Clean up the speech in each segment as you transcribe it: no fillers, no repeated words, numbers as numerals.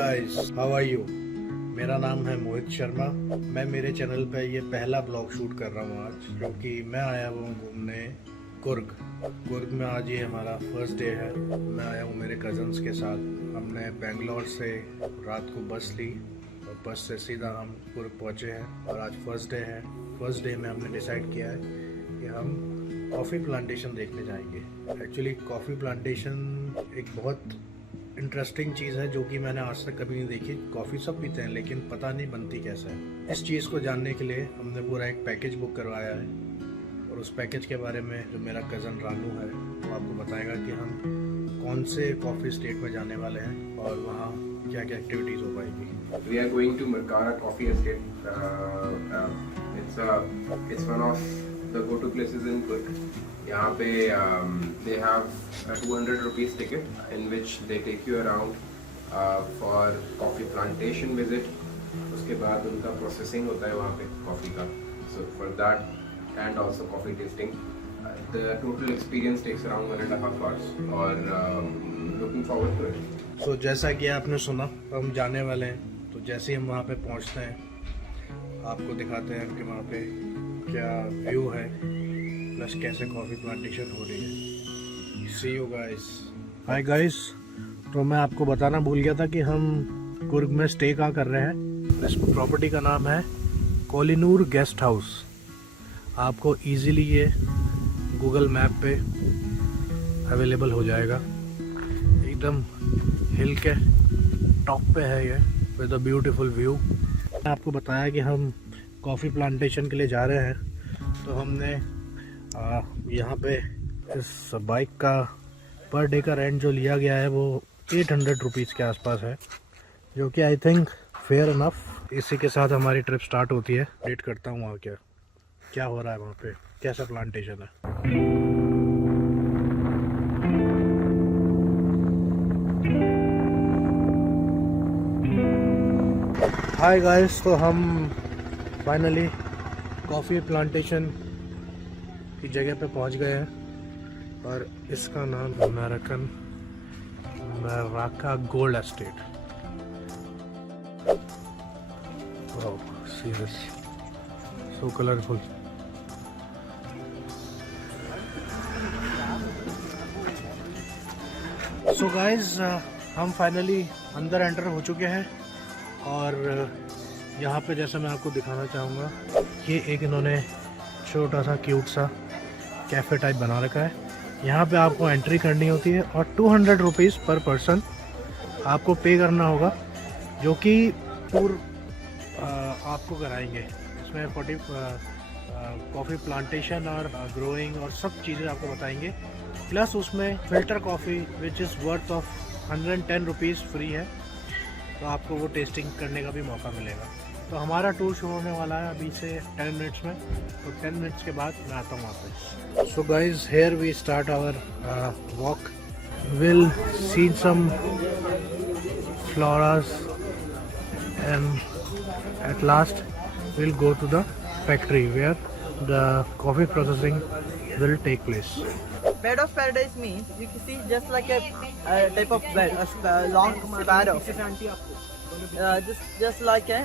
Guys, how are you. मेरा नाम है मोहित शर्मा। मैं मेरे चैनल पे ये पहला ब्लॉग शूट कर रहा हूँ आज, क्योंकि मैं आया हूँ घूमने कुर्ग में। आज ये हमारा फर्स्ट डे है। मैं आया हूँ मेरे कज़न्स के साथ। हमने बेंगलोर से रात को बस ली और बस से सीधा हम कुर्ग पहुँचे हैं और आज फर्स्ट डे है। फर्स्ट डे में हमने डिसाइड किया है कि हम कॉफ़ी प्लांटेशन देखने जाएंगे। एक्चुअली कॉफ़ी प्लांटेशन एक बहुत इंटरेस्टिंग चीज़ है जो कि मैंने आज तक कभी नहीं देखी। कॉफ़ी सब पीते हैं लेकिन पता नहीं बनती कैसे है। इस चीज़ को जानने के लिए हमने पूरा एक पैकेज बुक करवाया है और उस पैकेज के बारे में जो मेरा कज़न रानू है वो आपको बताएगा कि हम कौन से कॉफ़ी स्टेट में जाने वाले हैं और वहाँ क्या क्या एक्टिविटीज़ हो पाएगी। We are going to Mercara Coffee Estate. It's one of the go-to places in Kurg. यहाँ पे they have a 200 rupees ticket in which they take you around for coffee plantation visit. उसके बाद उनका processing होता है वहाँ पे coffee का. So for that and also coffee tasting, the total experience takes around 1.5 hours. और looking forward to it. So जैसा कि आपने सुना हम जाने वाले हैं, तो जैसे ही हम वहाँ पे पहुँचते हैं आपको दिखाते हैं कि वहाँ पे क्या व्यू है प्लस कैसे कॉफ़ी प्लांटेशन हो रही है। सी यू गाइस। हाय गाइस, तो मैं आपको बताना भूल गया था कि हम कुर्ग में स्टे कहाँ कर रहे हैं। इस प्रॉपर्टी का नाम है कोलिनूर गेस्ट हाउस। आपको इजीली ये गूगल मैप पे अवेलेबल हो जाएगा। एकदम हिल के टॉप पे है ये विद अ ब्यूटीफुल व्यू। मैंने आपको बताया कि हम कॉफ़ी प्लांटेशन के लिए जा रहे हैं, तो हमने यहाँ पे इस बाइक का पर डे का रेंट जो लिया गया है वो 800 रुपीज़ के आसपास है, जो कि आई थिंक फेयर इनफ। इसी के साथ हमारी ट्रिप स्टार्ट होती है। वेट करता हूँ वहाँ क्या हो रहा है, वहाँ पे कैसा प्लांटेशन है। हाय गाइस, तो हम फाइनली कॉफ़ी प्लांटेशन की जगह पे पहुंच गए हैं और इसका नाम Maraka gold estate. Wow, see this, so colourful. So guys, हम फाइनली अंदर एंटर हो चुके हैं और यहाँ पे जैसा मैं आपको दिखाना चाहूँगा, ये एक इन्होंने छोटा सा क्यूट सा कैफ़े टाइप बना रखा है। यहाँ पे आपको एंट्री करनी होती है और 200 रुपीज़ पर पर्सन आपको पे करना होगा, जो कि टूर आपको कराएंगे। इसमें 40 कॉफ़ी प्लांटेशन और ग्रोइंग और सब चीज़ें आपको बताएंगे। प्लस उसमें filter coffee which is worth of 110 rupees free है, तो आपको वो टेस्टिंग करने का भी मौका मिलेगा। तो हमारा टूर शुरू होने वाला है अभी से 10 मिनट्स में, तो 10 मिनट्स के बाद मैं आता हूँ वापस। So guys, here we start our walk. Will see some floras and at last will go to the factory where the coffee processing will take place. Bed of paradise means you can see just like a type of bed, a long sparrow. Just like a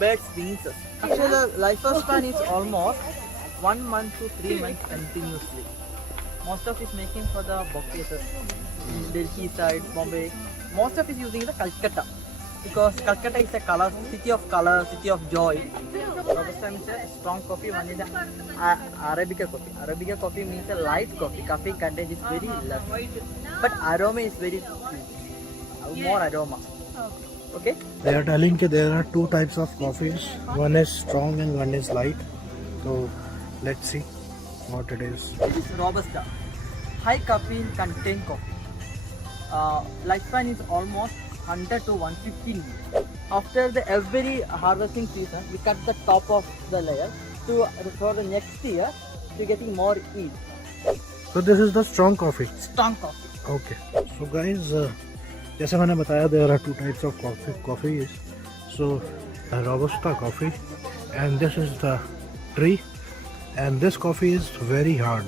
bird's wings. Actually, the lifespan is almost 1 month to 3 months continuously. Most of is making for the workplaces in Delhi side, Bombay. Most of is using the Calcutta because Calcutta is a city of joy. Robusta means a strong coffee. One is Arabica coffee. Arabica coffee means a light coffee. Coffee content is very less, but aroma is very more aroma. Okay. They are telling that there are 2 types of coffees. One is strong and one is light. So let's see what it is. This is Robusta, high caffeine content coffee. Lifespan is almost 100 to 150 years. After the every harvesting season, we cut the top of the layer for the next year to getting more yield. So this is the strong coffee. Strong coffee. Okay. So guys, जैसे मैंने बताया, there are 2 types of coffee. So Robusta coffee, and this is the tree, and this coffee is very hard.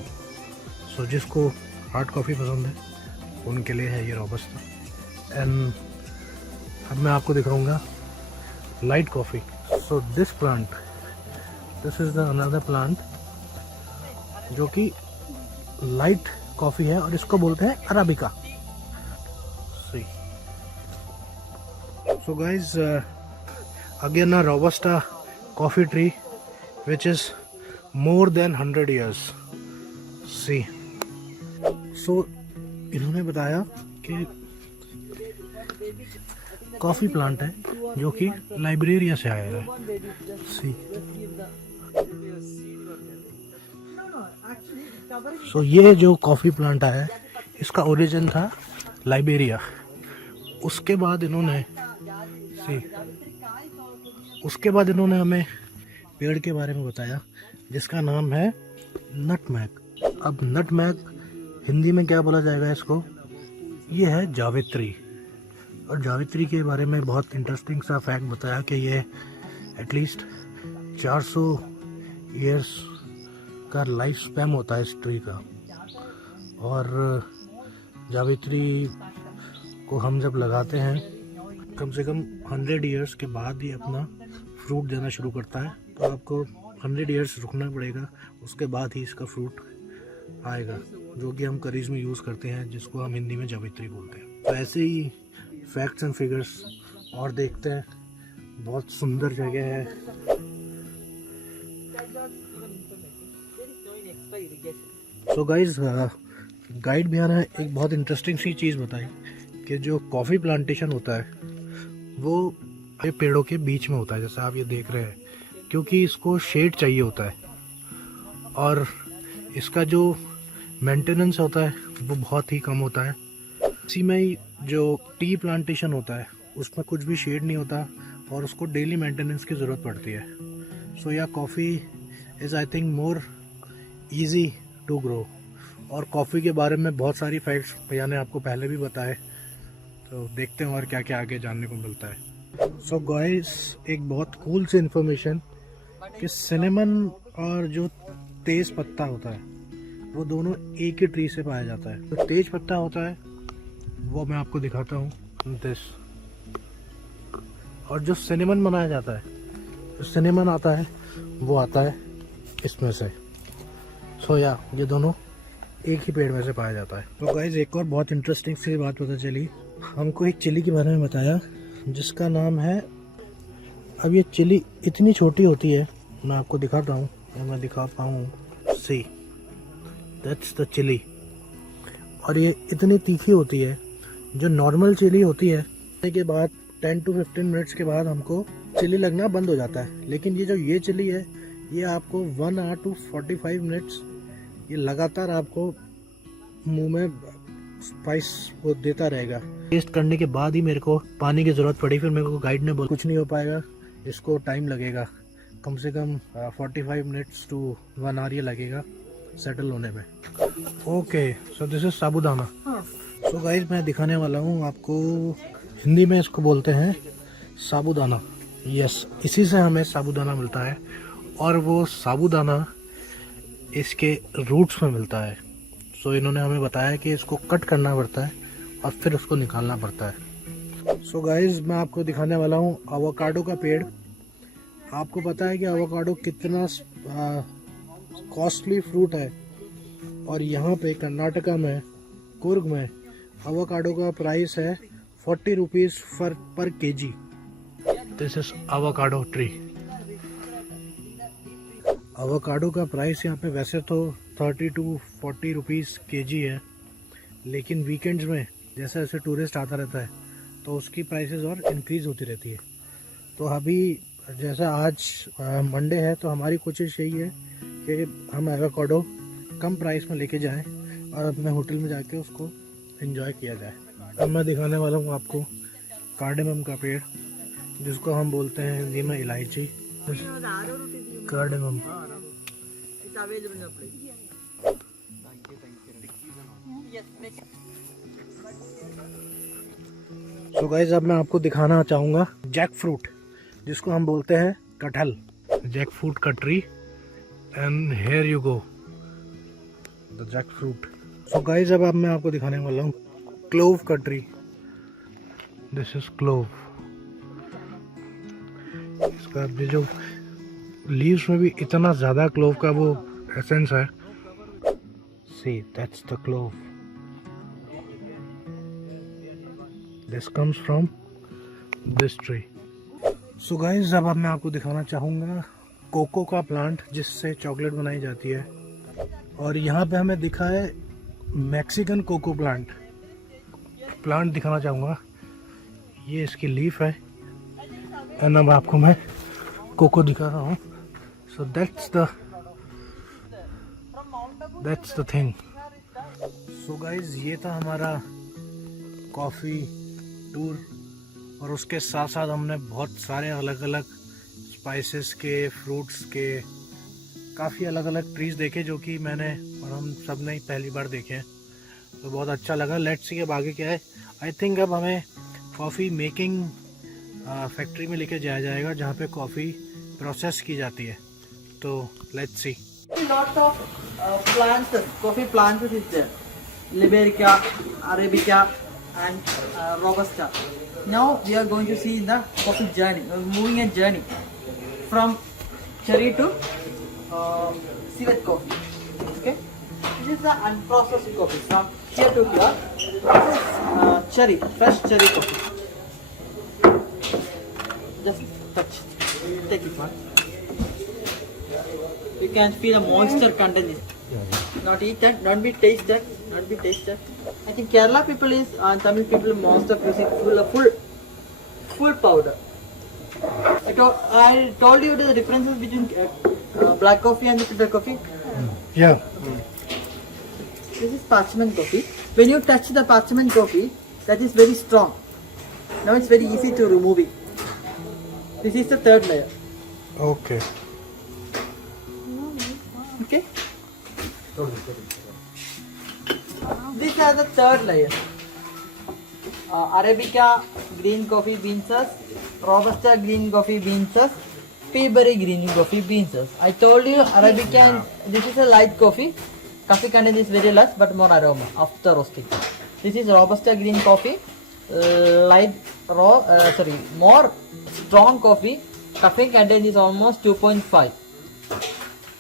So जिसको hard coffee पसंद है उनके लिए है ये Robusta. And अब मैं आपको दिखाऊंगा light coffee. So this plant, this is the another plant जो कि लाइट कॉफ़ी है और इसको बोलते हैं arabica. See so guys again a robusta coffee tree which is more than 100 years. See, so इन्होंने बताया कि कॉफ़ी प्लांट है जो कि लाइब्रेरिया से आया है। सी सो ये जो कॉफ़ी प्लांट आया है इसका ओरिजिन था लाइबेरिया। उसके बाद इन्होंने हमें पेड़ के बारे में बताया जिसका नाम है नटमैग। अब नटमैग हिंदी में क्या बोला जाएगा इसको, ये है जावित्री। और जावित्री के बारे में बहुत इंटरेस्टिंग सा फैक्ट बताया कि ये एटलीस्ट 400 ईयर्स का लाइफ स्पैन होता है इस ट्री का। और जावित्री को हम जब लगाते हैं कम से कम 100 ईयर्स के बाद ही अपना फ्रूट देना शुरू करता है। तो आपको 100 ईयर्स रुकना पड़ेगा, उसके बाद ही इसका फ्रूट आएगा, जो कि हम करीज में यूज़ करते हैं, जिसको हम हिंदी में जावित्री बोलते हैं। तो ऐसे ही फैक्ट्स एंड फिगर्स और देखते हैं। बहुत सुंदर जगह है। सो गाइज गाइड भी आना एक बहुत इंटरेस्टिंग सी चीज़ बताई कि जो कॉफ़ी प्लांटेशन होता है वो ये पेड़ों के बीच में होता है, जैसा आप ये देख रहे हैं, क्योंकि इसको शेड चाहिए होता है और इसका जो मेंटेनेंस होता है वो बहुत ही कम होता है। इसी में ही जो टी प्लांटेशन होता है उसमें कुछ भी शेड नहीं होता और उसको डेली मेंटेनेंस की ज़रूरत पड़ती है। सो या coffee is I think more easy to grow. और कॉफ़ी के बारे में बहुत सारी फैक्ट्स भैया ने आपको पहले भी बताए, तो देखते हैं और क्या क्या आगे जानने को मिलता है। सो गाइस एक बहुत कूल सी इन्फॉर्मेशन कि सिनेमन और जो तेज़ पत्ता होता है वो दोनों एक ही ट्री से पाया जाता है। तो तेज पत्ता होता है वो मैं आपको दिखाता हूँ, दिस। और जो सिनेमन बनाया जाता है, जो सिनेमन आता है वो आता है इसमें से। सो या ये दोनों एक ही पेड़ में से पाया जाता है। तो गाइस एक और बहुत इंटरेस्टिंग सी बात पता चली, हमको एक चिली के बारे में बताया जिसका नाम है, अब ये चिली इतनी छोटी होती है, मैं आपको दिखाता हूँ और मैं दिखा पाऊँ। See that's the chilli. और ये इतनी तीखी होती है। जो नॉर्मल चिली होती है के बाद 10 to 15 मिनट्स के बाद हमको चिली लगना बंद हो जाता है, लेकिन ये चिली है ये आपको 1 hour to 45 मिनट्स ये लगातार आपको मुंह में स्पाइस वो देता रहेगा। टेस्ट करने के बाद ही मेरे को पानी की ज़रूरत पड़ी, फिर मेरे को गाइड ने बोला कुछ नहीं हो पाएगा, इसको टाइम लगेगा, कम से कम 45 मिनट्स to 1 hour ये लगेगा सेटल होने में। Okay so this is sabudana. So guys मैं दिखाने वाला हूँ आपको, हिंदी में इसको बोलते हैं साबूदाना। यस, इसी से हमें साबूदाना मिलता है और वो साबूदाना इसके रूट्स में मिलता है। सो इन्होंने हमें बताया कि इसको कट करना पड़ता है और फिर उसको निकालना पड़ता है। सो गाइस मैं आपको दिखाने वाला हूँ एवोकाडो का पेड़। आपको पता है कि एवोकाडो कितना कॉस्टली फ्रूट है, और यहाँ पे कर्नाटका में कुर्ग में एवोकाडो का प्राइस है 40 रुपीज़ पर KG. This is avocado tree. Avocado का प्राइस यहाँ पे वैसे तो 30 to 40 रुपीज़ केजी है, लेकिन वीकेंड्स में जैसे जैसे टूरिस्ट आता रहता है तो उसकी प्राइसेस और इंक्रीज़ होती रहती है। तो अभी जैसा आज मंडे है तो हमारी कोशिश यही है कि हम एवोकाडो कम प्राइस में लेके जाएं और अपने होटल में जाके उसको एंजॉय किया जाए। अब मैं दिखाने वाला हूँ आपको कार्डेमम का पेड़, जिसको हम बोलते हैं हिंदी में इलायची। कार्डेमम। तो गाइस अब मैं आपको दिखाना चाहूँगा जैक फ्रूट, जिसको हम बोलते हैं कटहल। जैक फ्रूट का tree, and here you go the jackfruit. So guys अब मैं आपको दिखाने वाला हूँ क्लोव का ट्री। This is clove. इसका ये जो लीव्स में भी इतना ज़्यादा क्लोव का वो एसेंस है। सी that's the clove, this comes from this tree. So guys अब मैं आपको दिखाना चाहूँगा कोको का प्लांट जिससे चॉकलेट बनाई जाती है। और यहाँ पे हमें दिखा है मैक्सिकन कोको प्लांट दिखाना चाहूँगा। ये इसकी लीफ है एंड अब आपको मैं कोको दिखा रहा हूँ। So that's the thing. So guys ये था हमारा कॉफ़ी टूर और उसके साथ साथ हमने बहुत सारे अलग अलग स्पाइसेस के, फ्रूट्स के, काफ़ी अलग अलग ट्रीज देखे जो कि मैंने और हम सब ने पहली बार देखे हैं। तो बहुत अच्छा लगा। लेट्स सी अब आगे क्या है। आई थिंक अब हमें कॉफ़ी मेकिंग फैक्ट्री में लेके जाया जाएगा जहाँ पे कॉफ़ी प्रोसेस की जाती है। तो let's see. Lot of plants, coffee plants is there. Liberica, Arabica, and Robusta. Now we are going to see the coffee journey. We are moving a journey from cherry to civet coffee. Okay. This is the unprocessed coffee. From here to here, this is cherry, fresh cherry coffee. Just touch. Take it one. You can feel the moisture content. Not eat that, not be taste that, not be taste that. I think Kerala people is and Tamil people most of using full powder. I told you the differences between black coffee and the filter coffee. Yeah. This is parchment coffee. When you touch the parchment coffee, that is very strong. Now it's very easy to remove it. This is the third layer. Okay. Okay. These are the third layer. Arabica green coffee beans, Robusta green coffee beans, Peaberry green coffee beans. I told you Arabica and this is a light coffee. Coffee content is very less but more aroma after roasting. This is Robusta green coffee, more strong coffee. Coffee content is almost 2.5.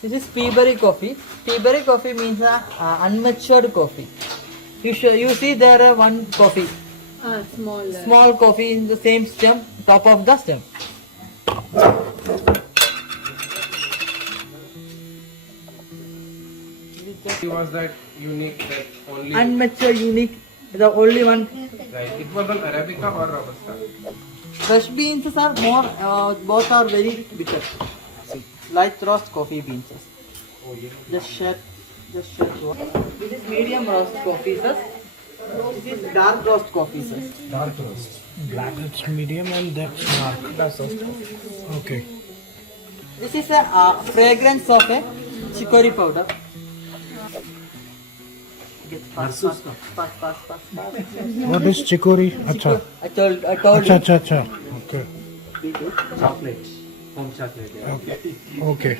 This is Peaberry coffee. Peaberry coffee means unmatured coffee. You see there one coffee. Small coffee in the same stem, top of the stem. Was that unique, that only Unmatured, unique, the only one. right? It was an Arabica or Robusta. Fresh beans are more, both are very bitter. See, light roast coffee beans. Just share. This is medium roast coffee, sir. This is dark roast coffee, sir. Dark roast. Black it's medium and that's dark. Dark roast. Okay. This is a fragrance of a chicory powder. Fast. What is chicory? Acha. I told Acha. Okay. Chocolate. Home chocolate. Yeah. Okay.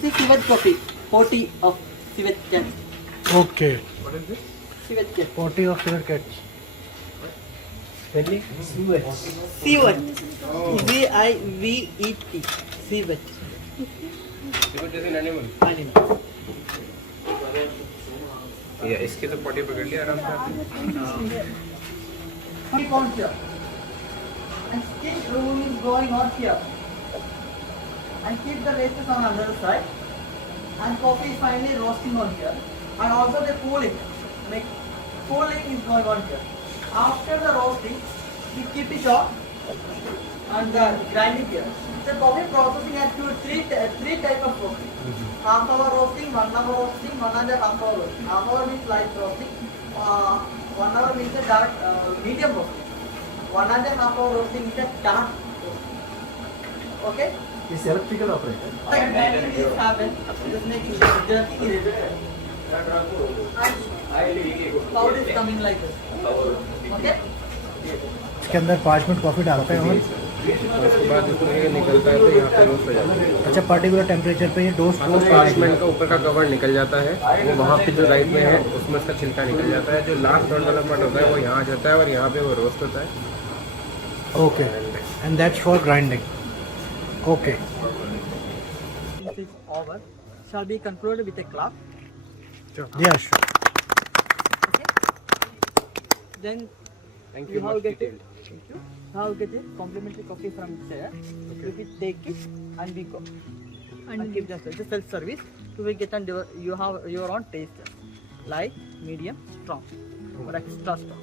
This is civet coffee. 40 of civet cat. Okay. What is this? Civet cat. 40 of your cats. Really? Suet. Civet. C-I-V-E-T. Civet. Civet is an animal. Animal. Yeah, इसके तो potty पकड़ लिया आराम से। Keep on here. And still room is going on here. And keep the races on another side. And coffee is finally roasting on here. And also the cooling. Cooling is going on here. After the roasting, we keep it off and grind it here. The coffee processing has three type of coffee. Half hour roasting, 1 hour roasting, 1.5 hour roasting. Half hour means light roasting. 1 hour means a dark, medium roasting. 1.5 hour roasting is a dark roasting. Okay? It's electrical operated. Like when this happens, just making sure jerking it. And powder is coming like this. Okay? इसके अंदर 5 minute coffee डालते हैं और उसके बाद इसमें ये निकलता है तो यहाँ पे रोस्ट हो जाता है। अच्छा पर्टिकुलर टेम्परेचर पे ये रोस्ट 5 मिनट का ऊपर का कवर निकल जाता है, वो वहाँ पे जो राइट में है उसमें उसका छिलका निकल जाता है। जो लास्ट वाला पार्ट होता है वो यहाँ आ जाता है और यहाँ पे वो रोस्ट होता है। Okay. And that's for grinding. Okay. Since it's over, shall be concluded with a clap. Yeah, sure. Okay. Then Thank you you. have Much get it. detailed. Thank you. Now get a complimentary coffee from there. You will take it and we go. And keep just it's a self-service. You will get on you have your own taste. Light, medium, strong, or extra strong.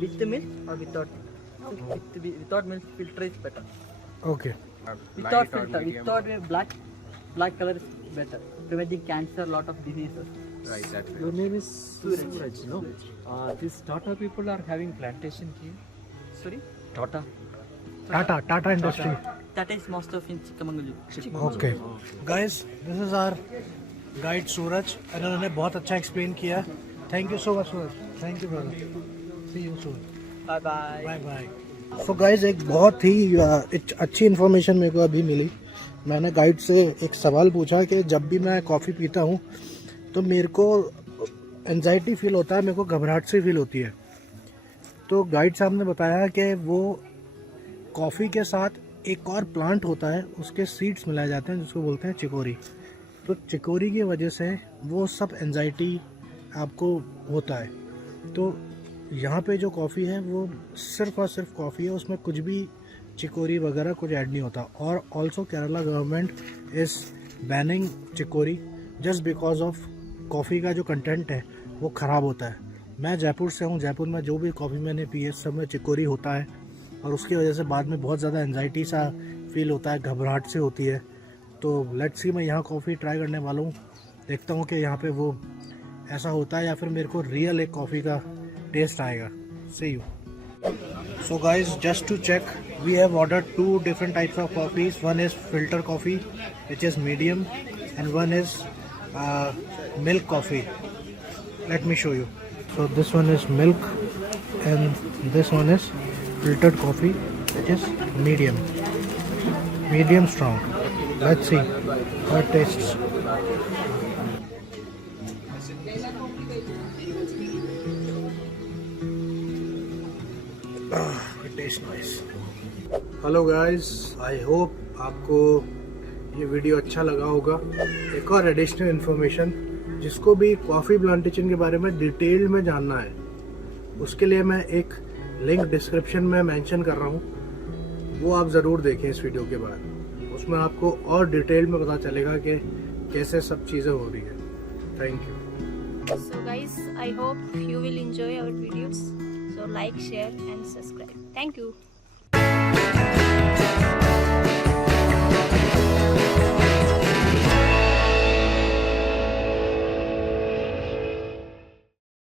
With the milk or without milk. Without milk, filter is better. Okay. Without Light or filter, medium? without black color is better. Preventing cancer, lot of diseases. Right, that's Your right. name is Suraj, no? These Tata people are having plantation here. Sorry, Tata. Tata Industry. that is most of in Chikmagalur. Okay. Guys, this is our guide Suraj. and उन्होंने बहुत अच्छा explain किया. Thank you so much, Suraj. Thank you, brother. See you soon. Bye bye. Bye bye. So guys एक बहुत ही अच्छी information मेरे को अभी मिली. मैंने गाइड से एक सवाल पूछा कि जब भी मैं कॉफ़ी पीता हूँ तो मेरे को एंजाइटी फील होता है, मेरे को घबराहट से फील होती है. तो गाइड साहब ने बताया कि वो कॉफ़ी के साथ एक और प्लांट होता है, उसके सीड्स मिलाए जाते हैं जिसको बोलते हैं चिकोरी. तो चिकोरी की वजह से वो सब एंजाइटी आपको होता है. तो यहाँ पे जो कॉफ़ी है वो सिर्फ और सिर्फ कॉफ़ी है, उसमें कुछ भी चिकोरी वगैरह कुछ ऐड नहीं होता. और also Kerala government is banning chicory just because of coffee का जो कंटेंट है वो ख़राब होता है. मैं जयपुर से हूँ. जयपुर में जो भी कॉफ़ी मैंने पी है सब में चिकोरी होता है और उसकी वजह से बाद में बहुत ज़्यादा एंजाइटी सा फील होता है, घबराहट से होती है. तो लेट्स सी, मैं यहाँ कॉफ़ी ट्राई करने वाला हूँ, देखता हूँ कि यहाँ पे वो ऐसा होता है या फिर मेरे को रियल एक कॉफ़ी का टेस्ट आएगा. सी you. So guys, just to check, we have ordered 2 different types of coffees. One is filter coffee, which is medium, and one is milk coffee. Let me show you. So this one is milk, and this one is filtered coffee, which is medium strong. Let's see how it tastes. It tastes nice. Hello guys, I hope आपको ये video अच्छा लगा होगा. एक और additional information, जिसको भी coffee plantation के बारे में डिटेल में जानना है उसके लिए मैं एक लिंक डिस्क्रिप्शन में मेंशन कर रहा हूँ, वो आप ज़रूर देखें इस वीडियो के बाद. उसमें आपको और डिटेल में पता चलेगा कि कैसे सब चीज़ें हो रही है. Thank you. So guys, I hope you will enjoy our videos. So like, share and subscribe. Thank you.